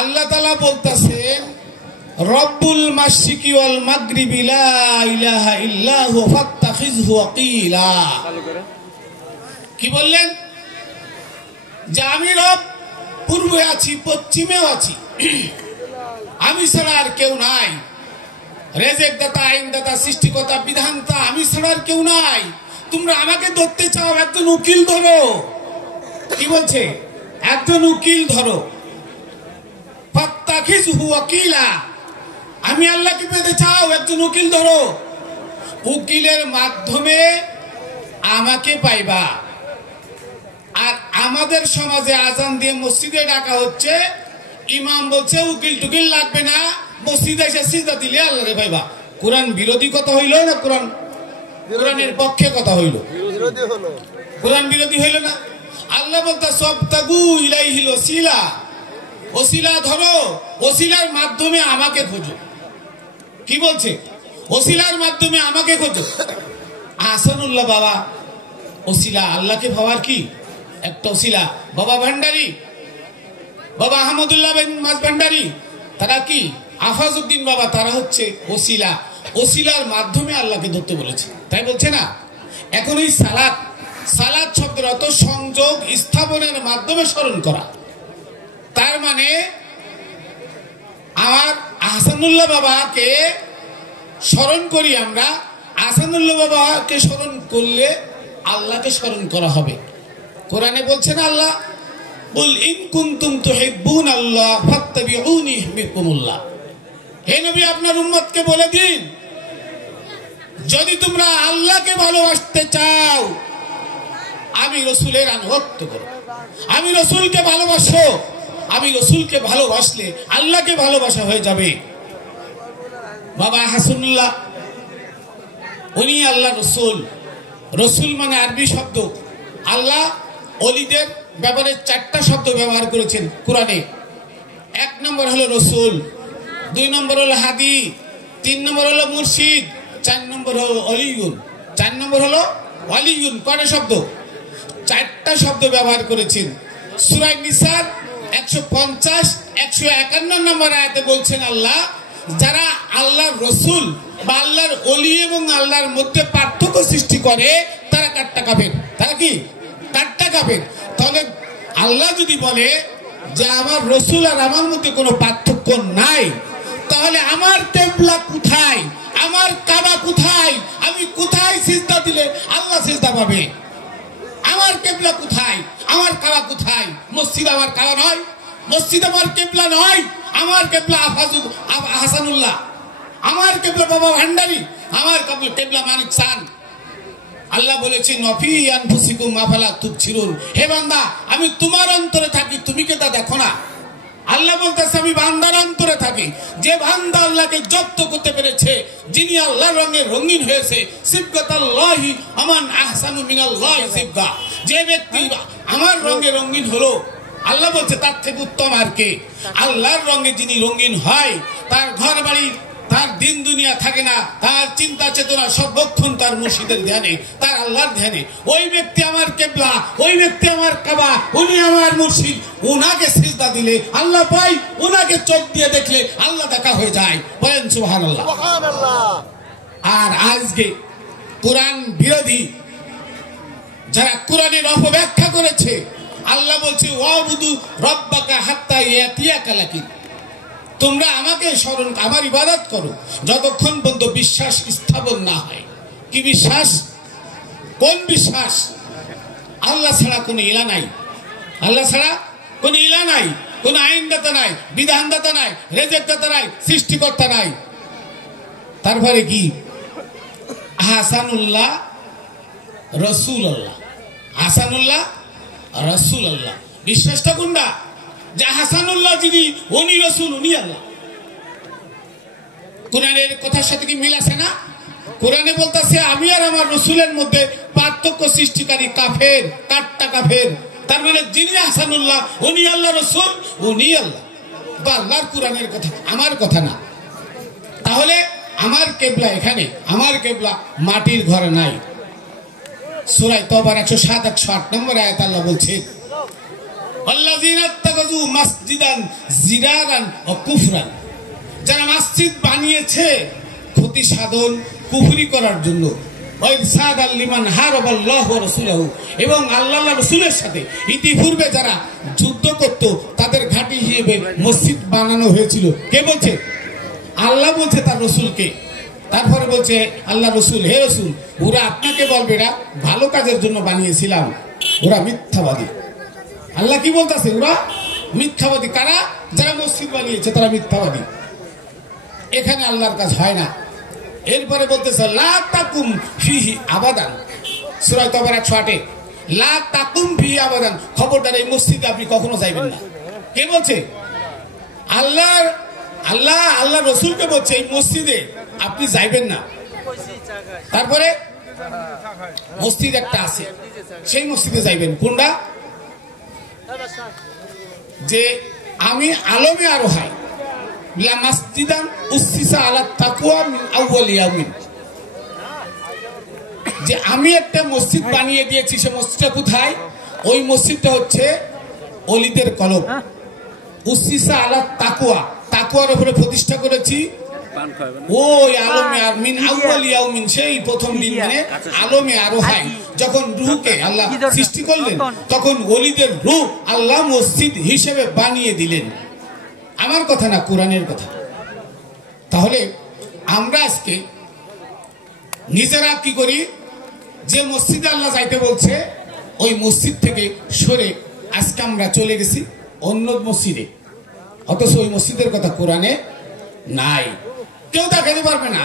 আল্লাহ তাআলা বলতেছেন রব্বুল মাশরিকি ওয়াল মাগরিবি লা ইলাহা ইল্লা হু ফাত্তাখিযহু ওয়াকিলা। কি বললেন? যে আমি রব, পূর্বে আছি পশ্চিমেও আছি, আমি ছাড়া আর কেউ নাই। রেজেক দাতা, আইন দাতা, সৃষ্টিকর্তা, বিধানতা আমি ছাড়া আর কেউ নাই। তোমরা আমাকে ধরতে চাও, একজন উকিল ধরো। কি বলছে? একজন উকিল ধরো। ফাত্তাখিযহু ওয়াকিলা, আমি আল্লাহকে পেতে চাও, একজন উকিল ধরো। উকিলের মাধ্যমে আমাকে পাইবা। আর আমাদের সমাজে আজান দিয়ে মসজিদে ডাকা হচ্ছে, ইমাম বলছে উকিল টুকিল লাগবে না, মসজিদে এসে সিজদা দিলে আল্লাহরে পাইবা। কোরআন বিরোধী কথা হইল না? কোরআনের পক্ষে কথা হইল? কোরআন বিরোধী হইল না? আল্লাহ বলতে সাবতাগু ইলাইহিল ওসিলা, ওসিলা ধরো, ওসিলার মাধ্যমে আমাকে খোঁজো। কি বলছে? ওসিলার মাধ্যমে আমাকে খোঁজো। আহসানুল্লাহ বাবা ওসিলা, আল্লাহকে পাওয়ার কি একটা ওসিলা। বাবা ভান্ডারী, বাবা আহমদুল্লাহ মাঝ ভান্ডারী, তারা কি আফাজউদ্দিন বাবা, তারা হচ্ছে ওসিলা। ওসিলার মাধ্যমে আল্লাহকে ধরতে বলেছে, তাই বলছে না? এখন এই সালাত, সালাত শব্দের অর্থ সংযোগ স্থাপনের মাধ্যমে স্মরণ করা। তার মানে আমার আহসানুল্লাহ বাবাকে স্মরণ করি আমরা, আহসানুল্লাহ বাবাকে স্মরণ করলে আল্লাহকে স্মরণ করা হবে। কোরআনে বলছেন আল্লাহ, কুল ইন কুনতুম তুহিব্বুনাল্লাহ ফাত্তাবিউনি ইউহিব্বুকুমুল্লাহ। হে নবী, আপনার উম্মতকে বলে দিন, যদি তোমরা আল্লাহকে ভালোবাসতে চাও, আমি রাসূলের আনুগত্য করো। আমি রাসূলকে ভালোবাসো, আমি রাসূলকে ভালোবাসলে আল্লাহকে ভালোবাসা হয়ে যাবে। বাবা হাসানুল্লাহ উনি আল্লাহ রসুল। রসুল মানে আরবি শব্দ। আল্লাহ ওলিদের ব্যাপারে 4টা শব্দ ব্যবহার করেছেন কোরআনে। 1 নম্বর হলো রসুল, 2 নম্বর হলো হাদি, 3 নম্বর হলো মুর্শিদ, 4 নম্বর হলো ওলিউন। 4 নম্বর হলো ওলিউন। কয়টা শব্দ? 4টা শব্দ ব্যবহার করেছেন। সূরা নিসার 150 151 নম্বর আয়াতে বলছেন আল্লাহ, যারা আল্লাহর রসুল বা আল্লাহর ওলি এবং আল্লাহর মধ্যে পার্থক্য সৃষ্টি করে তারা কাট্টা কাফের। তারা কি? কাট্টা কাফের। তাহলে আল্লাহ যদি বলে যে আমার রসুল আর আমার মধ্যে কোনো পার্থক্য নাই, তাহলে আমার কিবলা কোথায়, আমার কাবা কোথায়, আমি কোথায় সিজদা দিলে আল্লাহ সিজদা পাবে? আমার কিবলা কোথায়, আমার কাবা কোথায়? মসজিদ আমার কাবা নয়, মসজিদ আমার কিবলা নয়। আমার কিবলা হাসানুল্লাহ, আমার কিবলা বাবা ভান্ডারী, আমার কিবলা মানিক চান। আল্লাহ বলেছেন নফি আনফুসিকুম আফালা তুবসিরুন। হে বান্দা, আমি তোমার অন্তরে থাকি, তুমি কে তা দেখো না? আল্লাহ বলতেছে আমি বান্দার অন্তরে থাকি। যে বান্দা আল্লাহকে জব্দ করতে পেরেছে, যিনি আল্লাহর রঙে রঙিন হয়েছে, সিবগাতাল্লাহি আমান আহসানু মিনাল্লাহি সিবগা। যে ব্যক্তি আমার রঙে রঙিন হলো, আল্লাহ বলছে তার থেকে উত্তম আর কে? আল্লাহর রঙে যিনি রঙিন হয়, তার ঘর বাড়ি, তার দিন দুনিয়া থাকে না, তার চিন্তা চেতনা সর্বক্ষণ তার মুর্শিদের ধ্যানে, তার আল্লাহর ধ্যানে। ওই ব্যক্তি আমার কিবলা, ওই ব্যক্তি আমার কাবা, উনি আমার মুর্শিদ। উনাকে সিজদা দিলে আল্লাহ পাই, উনাকে চোখ দিয়ে দেখলে আল্লাহ দেখা হয়ে যায়। বলেন সুবহানাল্লাহ। আর আজকে কোরআন বিরোধী যারা কোরআনের অপব্যাখ্যা করেছে, আল্লাহ বলছে ওয়াবুদু রাব্বাকা হাত্তা ইয়াতিয়াকাল ইয়াকিন। তোমরা আমাকে স্মরণ, আমার ইবাদত করো যতক্ষণ পর্যন্ত বিশ্বাস স্থাপন না হয়। কি বিশ্বাস? কোন বিশ্বাস? আল্লাহ ছাড়া কোনো ইলা নাই, আল্লাহ ছাড়া কোনো ইলা নাই, কোনো আইনদাতা নাই, বিধানদাতা নাই, রেজেকদাতা নাই, সৃষ্টিকর্তা নাই। তারপরে কি? হাসানুল্লাহ রসুল্লাহ, হাসানুল্লাহ রসুল্লাহ। বিশ্বাসটা কোনটা? যে হাসানুল্লাহ যিনি, উনি রসুল, উনি আল্লাহ। কোরআনের কথার সাথে কি মিল আছে না? কোরআনে বলতেছে আমি আর আমার রসুলের মধ্যে পার্থক্য সৃষ্টিকারী কাফের, কাট্টা কাফের। তার মানে যিনি হাসানুল্লাহ, উনি আল্লাহ রসুল, উনি আল্লাহ। আল্লাহর কোরআনের কথা, আমার কথা না। তাহলে আমার কিবলা এখানে, আমার কিবলা মাটির ঘরে নাই। সূরা তওবার 107 108 নম্বর আয়াত আল্লাহ বলছে ওয়াল্লাযীনা ইত্তাখাযু মাসজিদান জিরারান ওয়া কুফরান, যারা মসজিদ বানিয়েছে ক্ষতি সাধন কুফরি করার জন্য, ওয়াইসাদাল লিমান হারাবাল্লাহু ওয়া রাসূলুহু, এবং আল্লাহ রাসূলের সাথে ইতিপূর্বে যারা যুদ্ধ করত তাদের ঘাঁটি হিসেবে মসজিদ বানানো হয়েছিল। কে বলছে? আল্লাহ বলছে তার রসুলকে। তারপরে বলছে আল্লাহ রসুল, হে রসুল, ওরা আপনাকে বলবে এরা ভালো কাজের জন্য বানিয়েছিলাম, ওরা মিথ্যাবাদী। আল্লাহ কি বলতেছে? ওরা মিথ্যাবাদী। কারা? যারা মসজিদ বানিয়েছে তারা মিথ্যাবাদী। এখানে আল্লাহর কাজ হয় না। এরপরে বলতেছে লা তাকুম ফিহি আবাদান, সূরা তাওবার 108, লা তাকুম ফিহি আবাদান, খবরদার এই মসজিদে আপনি কখনো যাইবেন না। কে বলছে? আল্লাহ। আল্লাহ রসুলকে বলছে এই মসজিদে আপনি যাইবেন না। তারপরে মসজিদ একটা আছে, সেই মসজিদে যাইবেন। কোনটা? যে আমি আলমে আরো হয় লা মাসজিদান উসসিসা আলা তাকওয়া মিন আউয়াল ইয়াউমিন, যে আমি একটা মসজিদ বানিয়ে দিয়েছি। সে মসজিদটা কোথায়? ওই মসজিদটা হচ্ছে ওলিদের কলব। উসসিসা আলা তাকওয়া, তাকওয়ার উপরে প্রতিষ্ঠা করেছি। ওই আলমে আর মিন আউয়াল ইয়াউমিন, সেই প্রথম দিন, মানে আলমে আরো হয় যখন রূহকে আল্লাহ সৃষ্টি করলেন, তখন ওলিদের রূহ আল্লাহ মসজিদ হিসেবে বানিয়ে দিলেন। আমার কথা না, কোরআনের কথা। তাহলে আমরা আজকে নিজেরা কি করি? যে মসজিদে আল্লাহ যাইতে বলছে ওই মসজিদ থেকে সরে আজকে আমরা চলে গেছি অন্য মসজিদে, অথচ ওই মসজিদের কথা কোরআনে নাই। কেউ দেখাইতে পারবে না,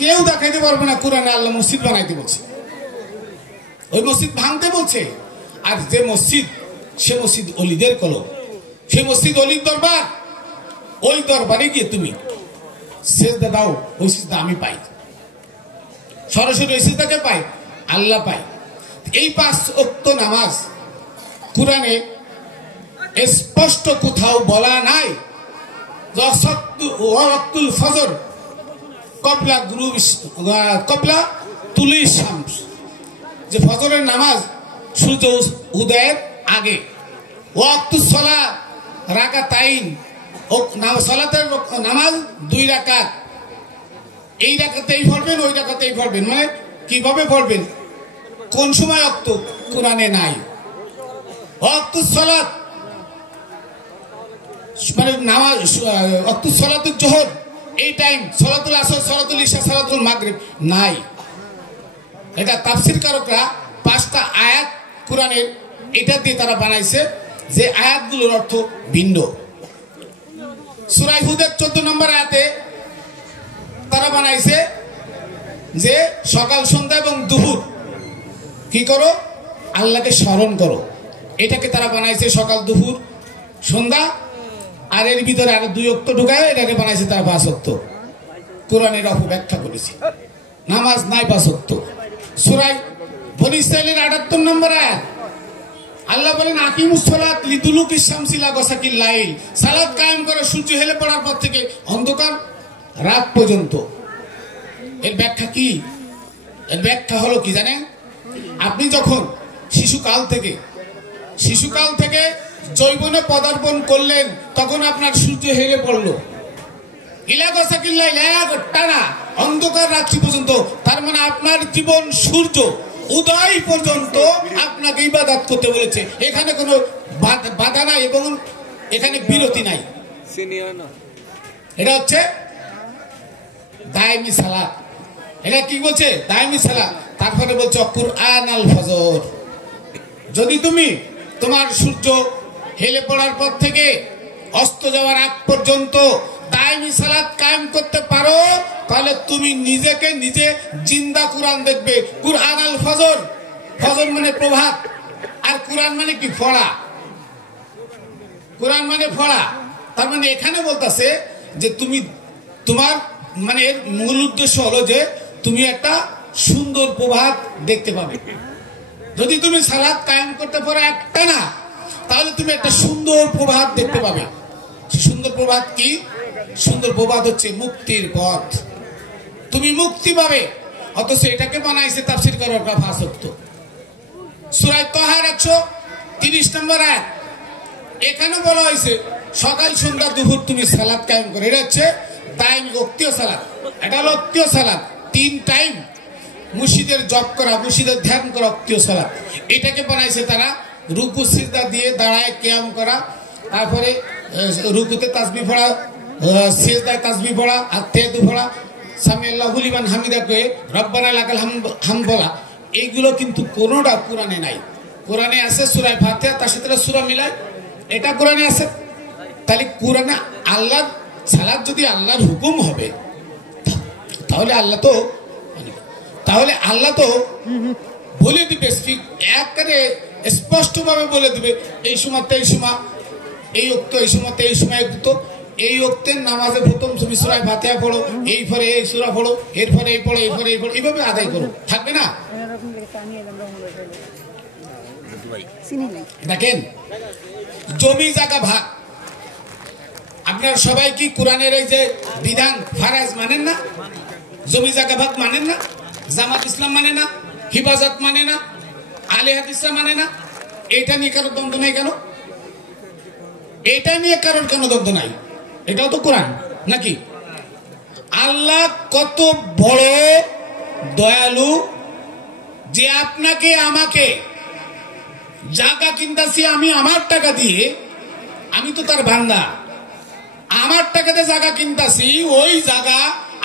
কেউ দেখাইতে পারবে না কোরআনে আল্লাহ মসজিদ বানাইতে বলছে, ওই মসজিদ ভাঙতে বলছে। আর যে মসজিদ, সে মসজিদ অলিদের কলব, সে মসজিদ অলির দরবার। ওই দরবারে গিয়ে তুমি সেজদা দাও, ওই সেজদা আমি পাই, সরাসরি ওই সেজদাকে পাই, আল্লাহ পাই। এই 5 ওয়াক্ত নামাজ কোরআনে স্পষ্ট কোথাও বলা নাই ওয়াক্তুল ফজর কবলা তুলি শামস, যে ফজরের নামাজ সূর্য উদয়ের আগে। ওয়াক্তুস সালাত রাকাতাইন, ও সালাতের নামাজ 2 রাকাত, এই রাকাতেই পড়বেন, ওই রাকাতেই পড়বেন। মানে কিভাবে পড়বেন, কোন সময় ওয়াক্ত কোরআনে নাই। ওয়াক্তুস সালাত মানে নামাজ, ওয়াক্তুস সালাতুল জোহর এই টাইম, সালাতুল আসর, সালাতুল ইশা, সালাতুল মাগরিব নাই। এটা তাফসীর কারকরা 5টা আয়াত কোরআনের এটা দিয়ে তারা বানাইছে, যে আয়াতগুলোর অর্থ ভিন্ন। সূরা হুদের 14 নম্বর আয়াতে তারা বানাইছে যে সকাল সন্ধ্যা এবং দুপুর কি করো? আল্লাহকে স্মরণ করো। এটাকে তারা বানাইছে সকাল দুপুর সন্ধ্যা, আর এর ভিতরে আরো 2 ওয়াক্ত ঢুকায় এটাকে বানাইছে তারা 5 ওয়াক্ত। কোরআনের অপব্যাখ্যা করেছে, নামাজ নাই 5 ওয়াক্ত। সূরা বনী ইসরাঈলের 78 নম্বর আয়াত আল্লাহ বলেন আকিমুস সালাত লিদুলুকিশ শামসি ইলা গাসাকিল লাইল, সালাত কায়েম করে সূর্য হেলে পড়ার পর থেকে অন্ধকার রাত পর্যন্ত। এর ব্যাখ্যা কি? এর ব্যাখ্যা হলো কি জানেন? আপনি যখন শিশুকাল থেকে যৌবনে পদার্পণ করলেন, তখন আপনার সূর্য হেলে পড়লো ইলা গাসাকিল লাইল, টানা অন্ধকার রাত্রি পর্যন্ত। তার মানে আপনার জীবন সূর্য উদয় পর্যন্ত আপনাকে ইবাদত করতে বলেছে। এখানে কোনো বাধা নাই এবং এখানে বিরতি নাই। এটা হচ্ছে দায়মি সালাত। এটা কি বলছে? দায়মি সালাত। তারপরে বলছে কুরআন আল ফজর, যদি তুমি তোমার সূর্য হেলে পড়ার পর থেকে অস্ত যাওয়ার আগ পর্যন্ত দায়মি সালাত কায়েম করতে পারো, তাহলে তুমি নিজেকে নিজে জিন্দা কোরআন দেখবে। কুরআন আল ফজর, ফজর মানে প্রভাত, আর কোরআন মানে কি? পড়া। কোরআন মানে পড়া। তার মানে এখানে বলতেছে যে তুমি তোমার মানে এর মূল উদ্দেশ্য হলো যে তুমি একটা সুন্দর প্রভাত দেখতে পাবে। যদি তুমি সালাত কায়েম করতে পারো একটা না, তাহলে তুমি একটা সুন্দর প্রভাত দেখতে পাবে। সুন্দর প্রভাত কি? সুন্দর প্রভাত হচ্ছে মুক্তির পথ, তুমি মুক্তি পাবে। অথচ এটাকে বানাইছে তাফসীর করার 5 ওয়াক্ত। সূরা তাহা 130 নম্বর আয়াত এখানে বলা হয়েছে সকাল সন্ধ্যা দুপুর তুমি সালাত কায়েম করো, এটা হচ্ছে দাইম ওক্তীয় সালাত। এটা হলো ওক্তীয় সালাত, 3 টাইম মুর্শিদের জপ করা, মুর্শিদের ধ্যান করা ওক্তীয় সালাত। এটাকে বানাইছে তারা রুকু সিজদা দিয়ে দাঁড়ায় কিয়াম করা, তারপরে রুকুতে তাসবিহ পড়া, সিজদায় তাসবিহ পড়া, আর তেদু পড়া, সামি আল্লাহু লিমান হামিদা কয়ে রব্বানা লাকাল হামদ বলা। এইগুলো কিন্তু কোনোটা কোরআনে নাই। কোরআনে আছে সূরা ফাতিহা, তার সাথে সূরা মিলায়, এটা কোরআনে আছে। তাহলে কোরআনে আল্লাহ সালাত যদি আল্লাহর হুকুম হবে, তাহলে আল্লাহ তো বলে দিবে, একেবারে স্পষ্টভাবে বলে দিবে এই সময় এই সময় এই উক্ত, এই সময় এই সময় উক্ত, এই উক্তের নামাজে প্রথম তুমি সূরা ফাতিহা পড়ো, এই পরে এই সূরা পড়ো, এরপরে এই পড়ো, এই পরে এই পড়ো, এইভাবে আদায় করো, থাকবে না? দেখেন জমি জায়গা ভাগ, আপনারা সবাই কি কোরআনের এই যে বিধান ফারাজ মানেন না? জমি জায়গা ভাগ মানেন না? জামাত ইসলাম মানে না? হিফাজত মানে না? আলে হাদিস মানে না? এটা নিয়ে কারোর দ্বন্দ্ব নাই কেন? এটা নিয়ে কারোর কেন দ্বন্দ্ব নাই? এটাও তো কোরআন নাকি? আল্লাহ কত বড় দয়ালু যে আপনাকে আমাকে জায়গা কিনতেছি আমি আমার টাকা দিয়ে, আমি তো তার বান্দা, আমার টাকাতে জায়গা কিনতেছি, ওই জায়গা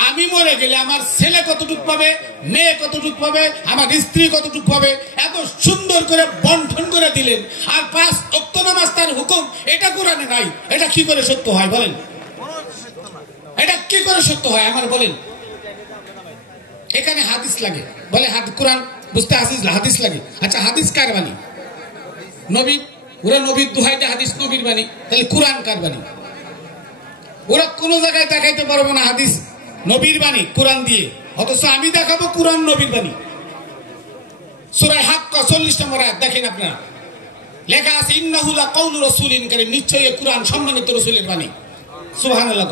আমি মরে গেলে আমার ছেলে কতটুক পাবে, মেয়ে কতটুক পাবে, আমার স্ত্রী কতটুক পাবে, এত সুন্দর করে বন্টন করে দিলেন। আর 5 ওয়াক্ত নামাজ তার হুকুম, এটা কোরআনে নাই। এটা কি করে সত্য হয় বলেন? এটা কি করে সত্য হয় আমার বলেন? এখানে হাদিস লাগে, বলে কোরআন বুঝতে হাদিস লাগে। আচ্ছা হাদিস কার বাণী? নবী, ওরা নবীর দোহাইতে হাদিস নবীর বাণী, তাহলে কোরআন কার বাণী? ওরা কোন জায়গায় দেখাইতে পারবো না হাদিস নবীর বাণী কোরআন দিয়ে, অথচ আমি দেখাবো কোরআন নবীর বাণী। সূরা হাক্কা 40 নম্বর আয়াত দেখেন আপনারা, লেখা আছে ইন্নাহু লাকাউলু রাসূলিন কারীম, নিশ্চয়ই কোরআন সম্মানিত রাসূলের বাণী। সুবহানাল্লাহ।